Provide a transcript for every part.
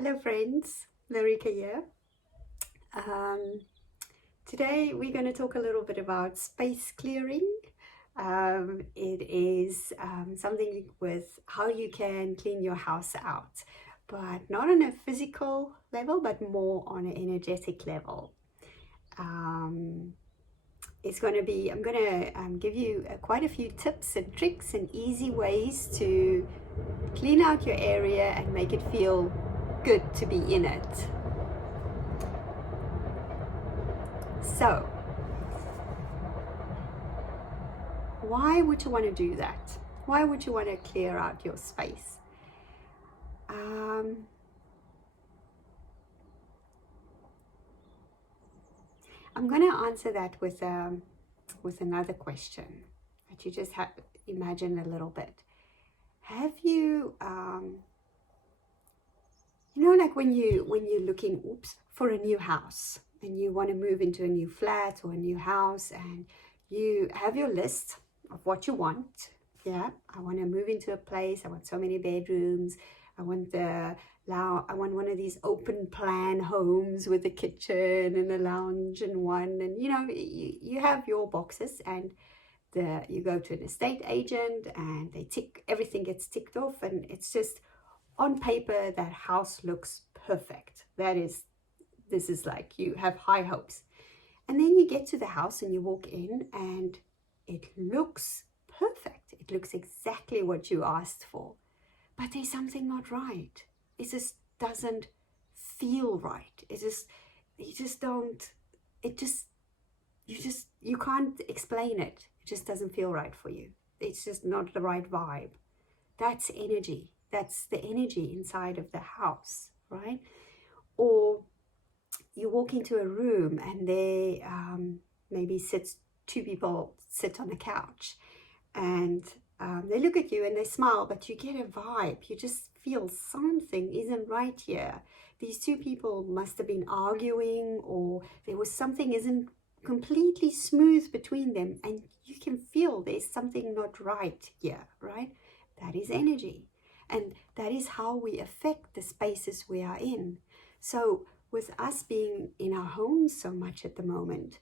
Hello friends, Larika here. Um, Today we're going to talk a little bit about space clearing. It is something with how you can clean your house out, but not on a physical level, but more on an energetic level. Um, I'm going to give you quite a few tips and tricks and easy ways to clean out your area and make it feel good to be in it. So, why would you want to do that? Why would you want to clear out your space? I'm going to answer that with another question that you just have imagine a little bit. Have you like when you're looking for a new house and you want to move into a new flat or a new house and you have your list of what you want. Yeah, I want to move into a place. I want so many bedrooms. I want one of these open plan homes with a kitchen and a lounge and one. And you have your boxes, and you go to an estate agent and everything gets ticked off, and it's just on paper that house looks perfect. This is like you have high hopes. And then you get to the house and you walk in and it looks perfect. It looks exactly what you asked for. But there's something not right. It just doesn't feel right. You can't explain it. It just doesn't feel right for you. It's just not the right vibe. That's energy. That's the energy inside of the house, right? Or you walk into a room and there maybe two people sit on a couch, and they look at you and they smile, but you get a vibe. You just feel something isn't right here. These two people must have been arguing, or there was something isn't completely smooth between them, and you can feel there's something not right here, right? That is energy, and that is how we affect the spaces we are in. So with us being in our homes so much at the moment,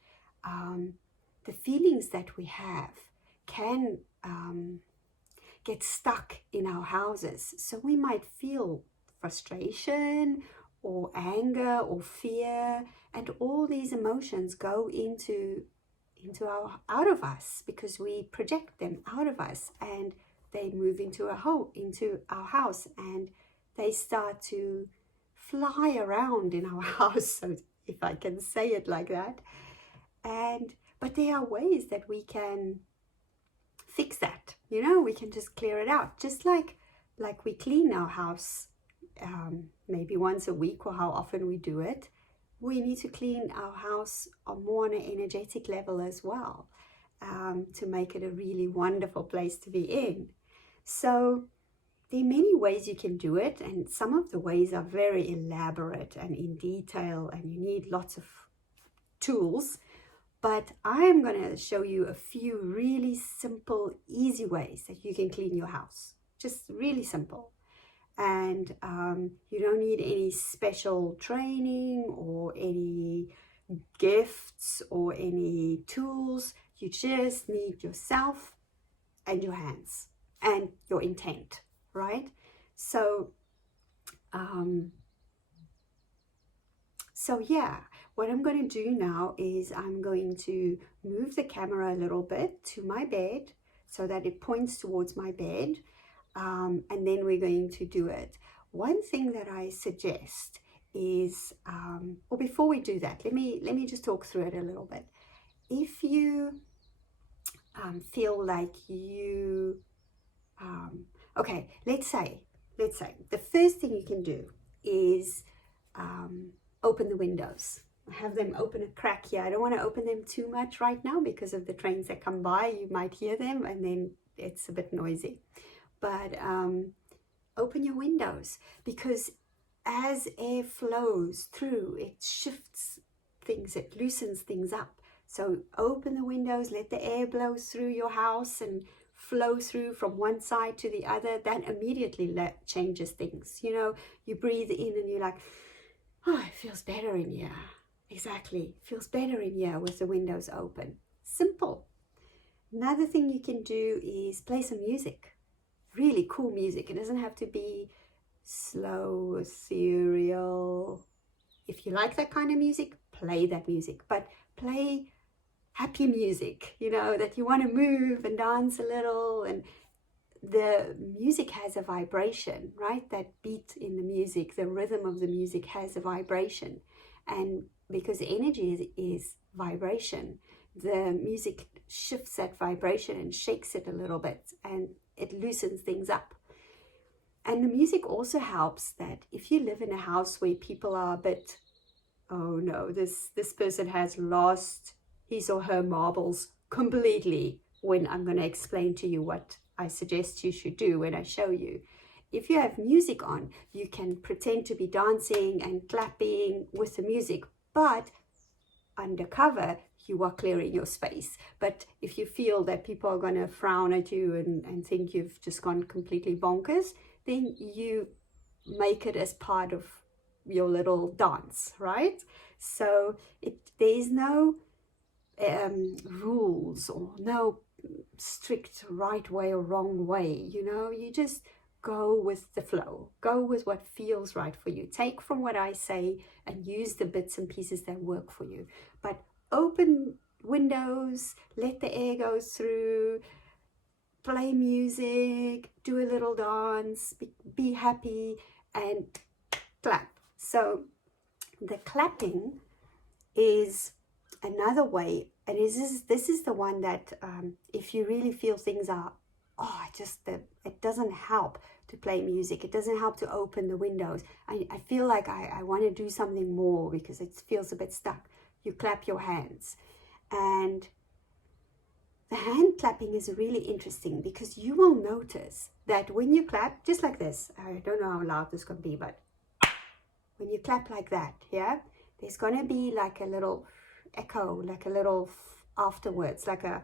the feelings that we have can get stuck in our houses. So we might feel frustration or anger or fear, and all these emotions go out of us because we project them out of us, and they move into our house, and they start to fly around in our house, so if I can say it like that. But there are ways that we can fix that. We can just clear it out, just like we clean our house maybe once a week, or how often we do it. We need to clean our house more on an energetic level as well, to make it a really wonderful place to be in. So there are many ways you can do it, and some of the ways are very elaborate and in detail, and you need lots of tools. But I am going to show you a few really simple, easy ways that you can clean your house. Just really simple. And you don't need any special training or any gifts or any tools. You just need yourself and your hands and your intent, right? So yeah, what I'm going to do now is I'm going to move the camera a little bit to my bed so that it points towards my bed, and then we're going to do it. One thing that I suggest is, or before we do that, let me just talk through it a little bit. If you feel like you, okay, let's say the first thing you can do is open the windows. I have them open a crack here. I don't want to open them too much right now because of the trains that come by. You might hear them and then it's a bit noisy. But open your windows, because as air flows through, it shifts things, it loosens things up. So open the windows, let the air blow through your house and flow through from one side to the other, that immediately changes things. You know, you breathe in and you're like, oh, it feels better in here. Exactly, feels better in here with the windows open. Simple. Another thing you can do is play some music, really cool music. It doesn't have to be slow, ethereal. If you like that kind of music, play that music, but play happy music, you know, that you want to move and dance a little. And the music has a vibration, right? That beat in the music, the rhythm of the music has a vibration. And because energy is vibration, the music shifts that vibration and shakes it a little bit, and it loosens things up. And the music also helps that if you live in a house where people are a bit, oh no, this person has lost his or her marbles completely, when I'm going to explain to you what I suggest you should do when I show you. If you have music on, you can pretend to be dancing and clapping with the music, but undercover, you are clearing your space. But if you feel that people are going to frown at you and think you've just gone completely bonkers, then you make it as part of your little dance, right? So there's no rules or no strict right way or wrong way. You know, you just go with the flow, go with what feels right for you. Take from what I say and use the bits and pieces that work for you, but open windows, let the air go through, play music, do a little dance, be happy, and clap. So the clapping is another way, and this is the one that if you really feel things are, it doesn't help to play music, it doesn't help to open the windows. I feel like I want to do something more because it feels a bit stuck. You clap your hands. And the hand clapping is really interesting because you will notice that when you clap, just like this, I don't know how loud this can be, but when you clap like that, yeah, there's going to be like a little echo, like a little afterwards, like a,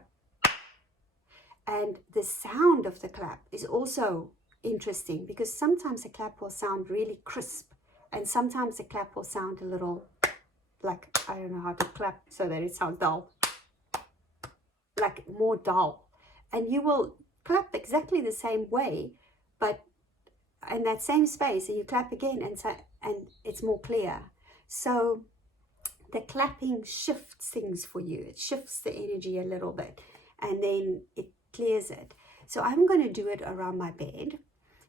and the sound of the clap is also interesting because sometimes the clap will sound really crisp and sometimes the clap will sound a little like, I don't know how to clap so that it sounds dull, like more dull. And you will clap exactly the same way, but in that same space, and you clap again, and it's more clear. So the clapping shifts things for you. It shifts the energy a little bit, and then it clears it. So I'm going to do it around my bed,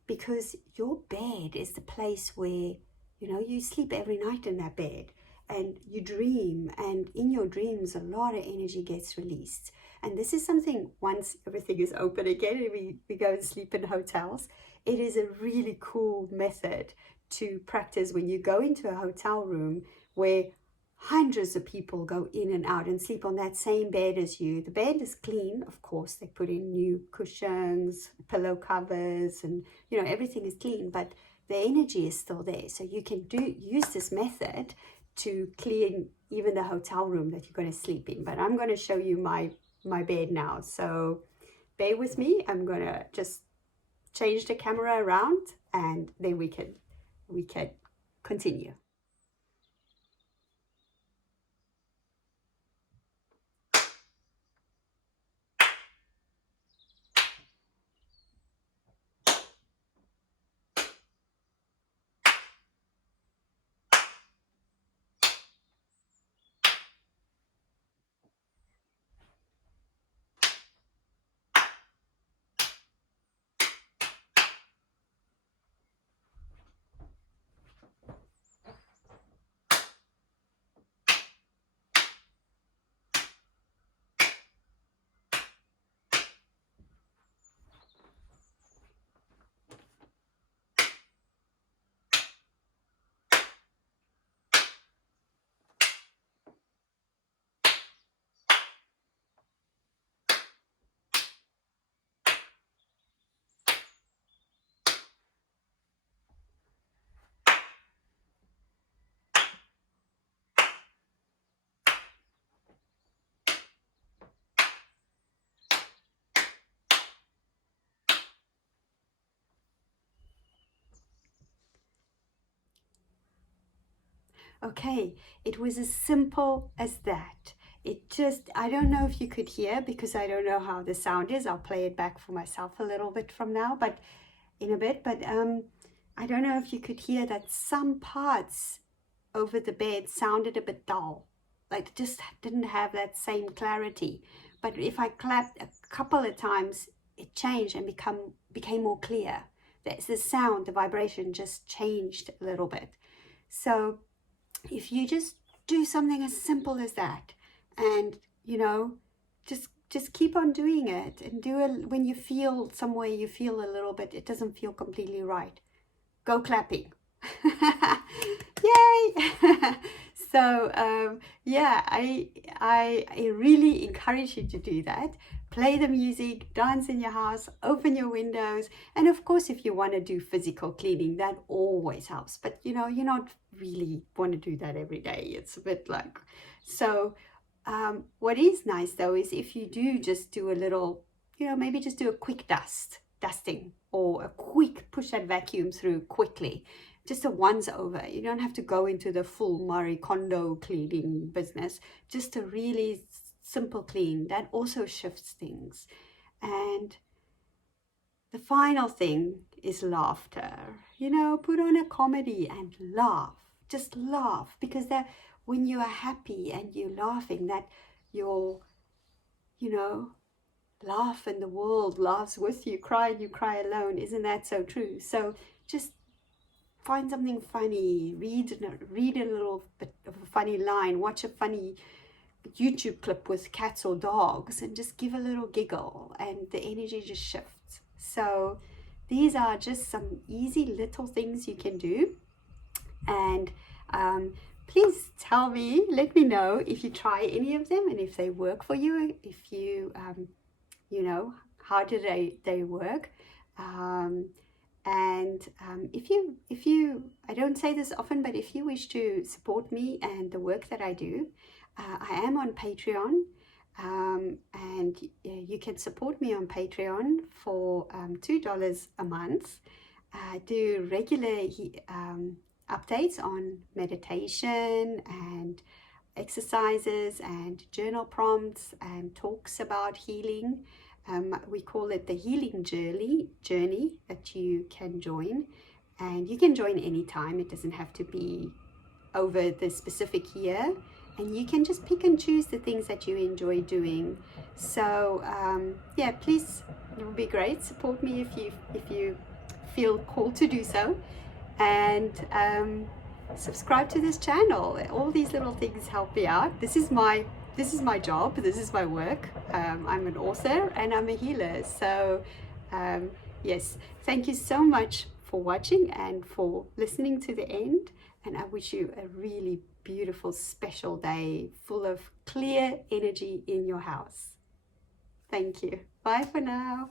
because your bed is the place where, you know, you sleep every night in that bed and you dream, and in your dreams a lot of energy gets released. And this is something, once everything is open again and we go and sleep in hotels, it is a really cool method to practice when you go into a hotel room where hundreds of people go in and out and sleep on that same bed as you. The bed is clean, of course. They put in new cushions, pillow covers, and you know, everything is clean, but the energy is still there. So you can use this method to clean even the hotel room that you're going to sleep in. But I'm going to show you my bed now, so bear with me. I'm going to just change the camera around and then we can continue. Okay, it was as simple as that. It just, I don't know if you could hear because I don't know how the sound is. I'll play it back for myself a little bit from now, but in a bit. But I don't know if you could hear that some parts over the bed sounded a bit dull, like just didn't have that same clarity. But if I clapped a couple of times, it changed and became more clear. The sound, the vibration just changed a little bit. So if you just do something as simple as that, and just keep on doing it, and do it when you feel somewhere you feel a little bit it doesn't feel completely right, go clapping. Yay. So yeah, I really encourage you to do that. Play the music, dance in your house, open your windows, and of course if you want to do physical cleaning, that always helps, but you're not really want to do that every day. It's a bit like so. What is nice though is if you do just do a little, maybe just do a quick dusting, or a quick push that vacuum through quickly, just a once over. You don't have to go into the full Marie Kondo cleaning business, just a really simple clean that also shifts things. And the final thing is laughter. Put on a comedy and laugh. Just laugh, because that when you are happy and you're laughing, that you're, laugh and the world laughs with you. Cry and you cry alone. Isn't that so true? So just find something funny. Read a little bit of a funny line. Watch a funny YouTube clip with cats or dogs, and just give a little giggle, and the energy just shifts. So these are just some easy little things you can do. And please let me know if you try any of them and if they work for you, if you how do they work. And if you I don't say this often, but if you wish to support me and the work that I do, I am on Patreon, and you can support me on Patreon for $2 a month. I do regular updates on meditation and exercises and journal prompts and talks about healing. We call it the healing journey that you can join, and you can join anytime. It doesn't have to be over the specific year, and you can just pick and choose the things that you enjoy doing. So yeah, please, it would be great. Support me if you feel called to do so, and subscribe to this channel. All these little things help me out. This is my job. This is my work. I'm an author and I'm a healer. So yes, thank you so much for watching and for listening to the end. And I wish you a really beautiful, special day full of clear energy in your house. Thank you. Bye for now.